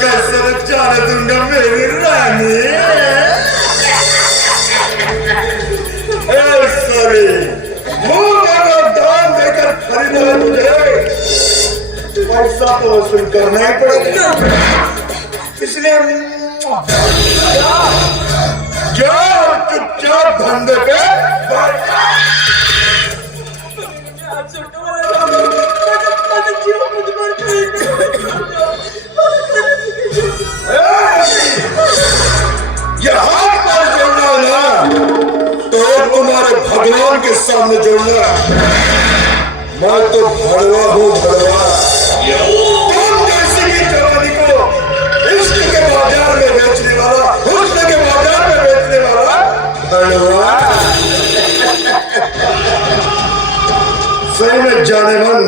जाने दूँगा मेरी रानी ए सॉरी मुँह का दान देकर खरीदा है तुझे पैसा तो वसूल करना ही पड़ेगा इसलिए क्या चुपचाप धंधे पे बैठ में जाने मन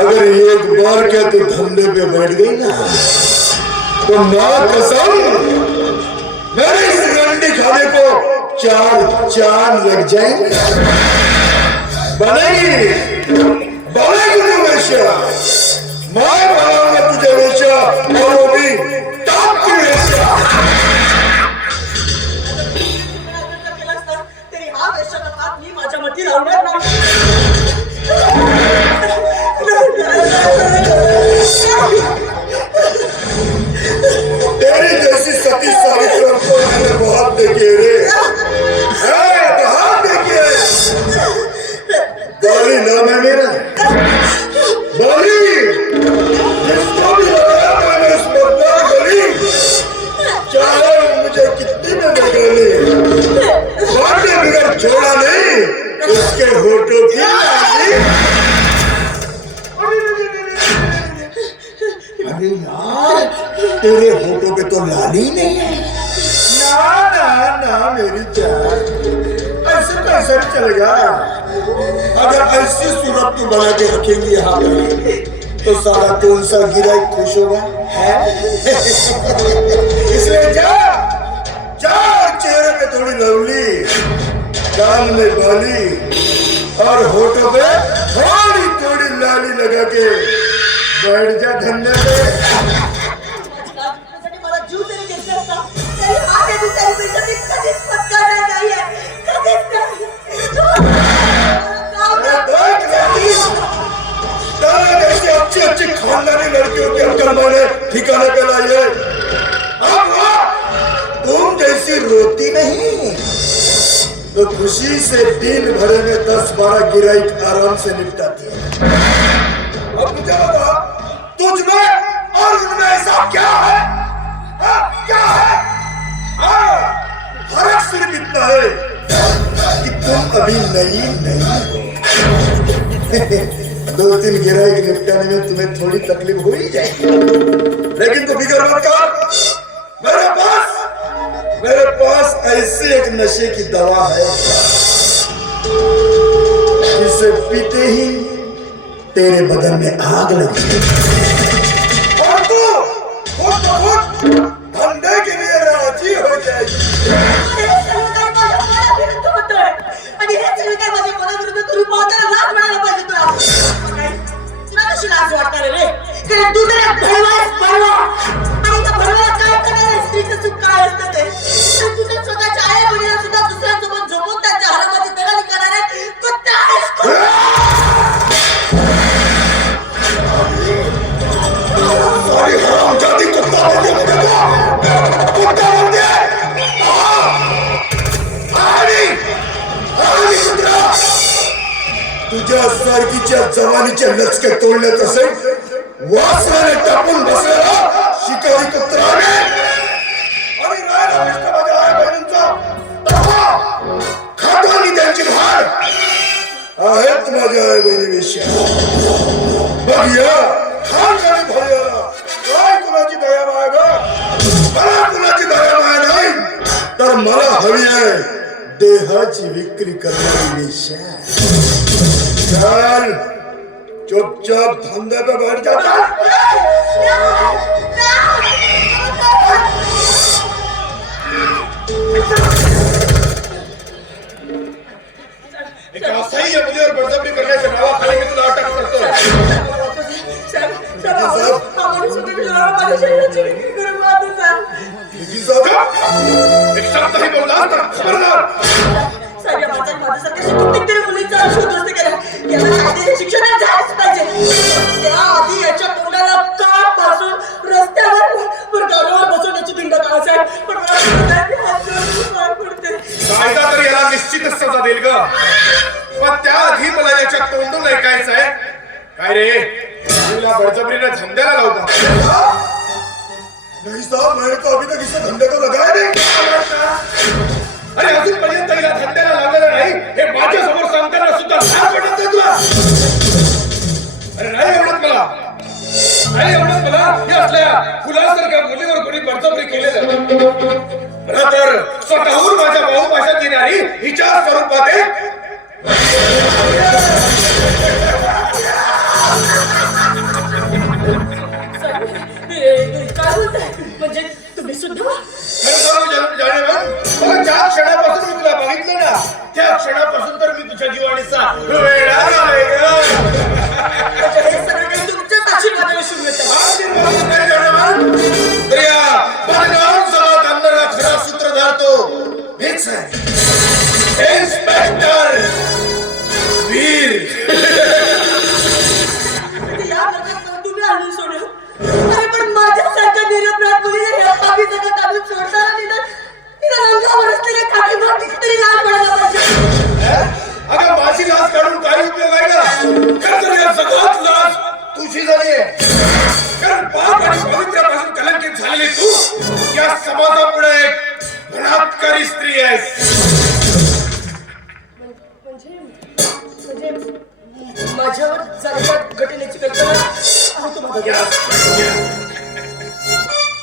अगर एक बार क्या तू धंधे पे बैठ गई ना तो माँ कसम, मेरे इस गंडे खाने को चार चार लग जाएँगे। बनेगी बनेगी तू वेश्या। मैं चलेगा अगर ऐसी सूरत तू बना के रखेंगी यहाँ पे तो सारा कौन सा गिरा खुश होगा? इसलिए जा जा चेहरे पे थोड़ी लवली कान में बाली और होठों पे थोड़ी थोड़ी लाली लगा के बैठ जा धंधे पे। जीव जरी घेतला असता, तरी हा देवी लड़कियों की अक्कल मैंने ठिकाने पे है अब वो तुम जैसी रोती नहीं। तो खुशी से दिन भरे में दस बारह गिराई आराम से निपटाती है। अब मुझे बता तुझ में और उनमें ऐसा क्या है? हाँ, क्या है? हाँ, फ़र्क सिर्फ़ इतना है कि तुम अभी नई नहीं हो। दो तीन गिराई निपटाने में तुम्हें थोड़ी तकलीफ़ हो ही जाएगी। लेकिन तू फ़िक्र मत कर। मेरे पास मेरे पास ऐसी एक नशे की दवा है, जिसे पीते ही तेरे बदन में आग लगी। और तू खुद तुमचे लचके तोडण्यात असेल वासराने टाकून बसलेला शिकारी कुत्राने आणि राहिला विष्णू माझ्या आई विषय खान दया दया माय तर हवी है देहाची विक्री करणारी विषय चुपचाप धंधे पे बैठ जाता सही है मुझे और बळजबरी करण्याच्या नावाखाली मी कायदा तर याला निश्चितच सजा देईल ग. पण त्याआधी मला याच्या तोंडून ऐकायचं आहे. काय रे? तुला बळजबरीने धंद्याला लावता नहीं साहब मैंने तो अभी तक इससे धंधे को लगाया नहीं. अरे अजूनपर्यंत हिला धंद्याला लावलेलं नाही. हे माझ्यासमोर सांगताना सुद्धा फार पडत नाही तुला. अरे नाही एवढत मला. नाही एवढत मला. हे असल्या फुलासारख्या गडचोपडी केलेलं तर स्वतःहून माझ्या भाऊ भाषा देणारी हिच्या स्वरूपात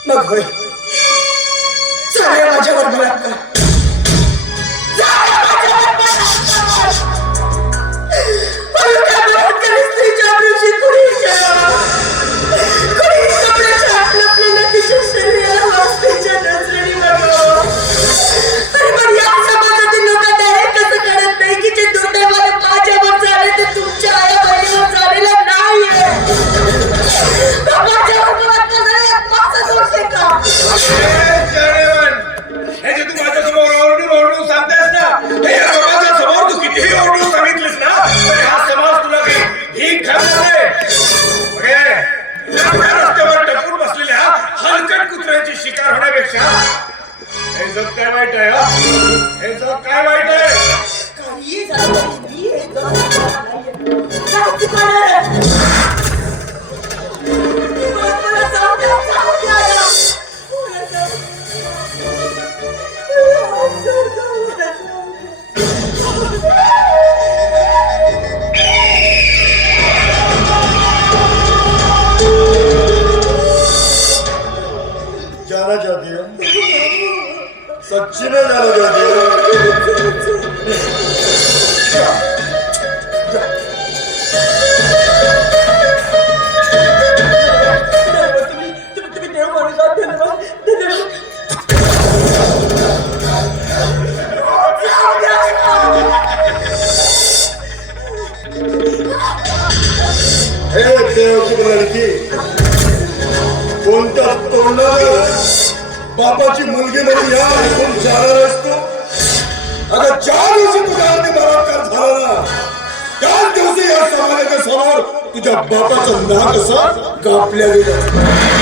मग होय झाले माझ्यावर हे देवची लडकी कोणत्या तोंडावर बापाची मुलगी म्हणून या ऐकून जाणार असतो अगं ज्या दिवशी तुझ्या हाती बलात्कार झाला ना त्याच दिवशी या समाजाच्या समोर तुझ्या बापाचं नाक असं कापल्या गेलं